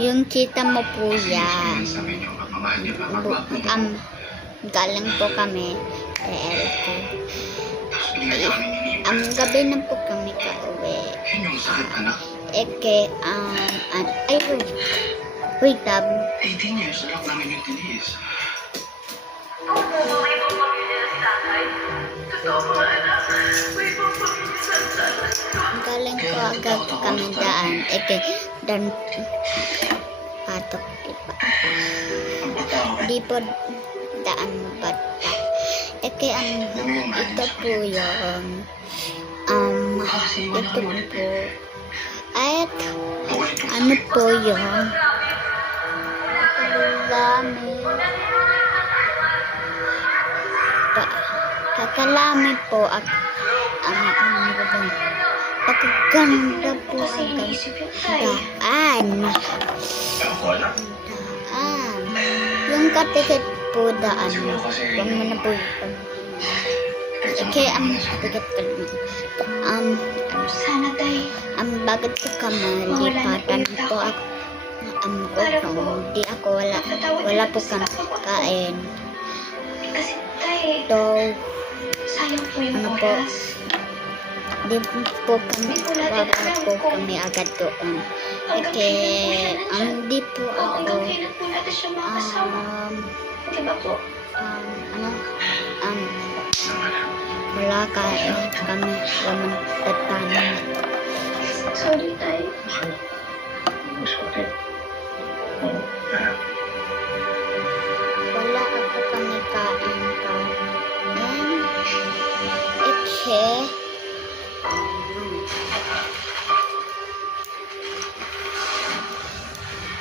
Yung kita mo po yan. Galing po kami sa LT. Gabi na po kami kauwi. Wait up. 18 years, anak namin yung tiniis. May ibang pamilya na si tatay. Totoo mga anak. May ibang pamilya na si tatay. Galing po agad kami daan. Dan patok diba? Di po daan bata. Ito po yung ito po at ano po yung kakalami po at pagkaganda po ang daan. Yung katikit po daan. Huwag mo na po bigat pa rin. Sana tayo. Bakit ko kamalipatan po ako. Di ako wala po kang kain. Kasi tayo. So, Sayang po yung ano po, oras. di po kami agad doon. Di po ako, Hanggang kailan po natin siya makasama? Diba po? wala kami laman tatanan. Sorry tayo. Sorry. Wala ako kami kain ka.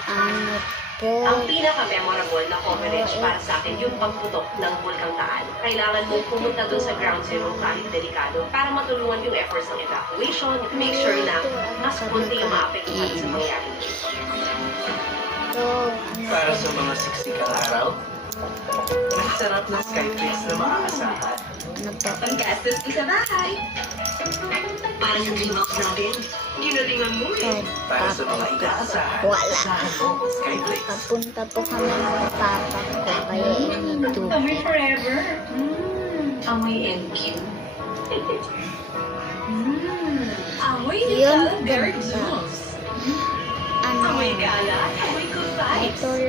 Ano po? Ang pinaka-memorable na coverage para sa akin yung pagputok ng Bulkang Taal. Kailangan mong pumunta dun sa ground zero kahit delikado para matulungan yung efforts ng evacuation, make sure na mas konti yung maapektuhan sa mangyari. Ito, Para sa mga siksikang araw, masarap na Skyflix na maaasahan. ano po? Panggastos ko sa bahay. Para sa dream house natin, ginalingan mo eh. Para sa mga inaasahan, Wala. asahan mo Skyflix. Papunta po kami ng papa ko kaya inito. Amoy forever. Amoy MQ. Amoy Yun, Nicole Berg ganda. Jules. Ano? Amoy gala, amoy goodbye. Natulog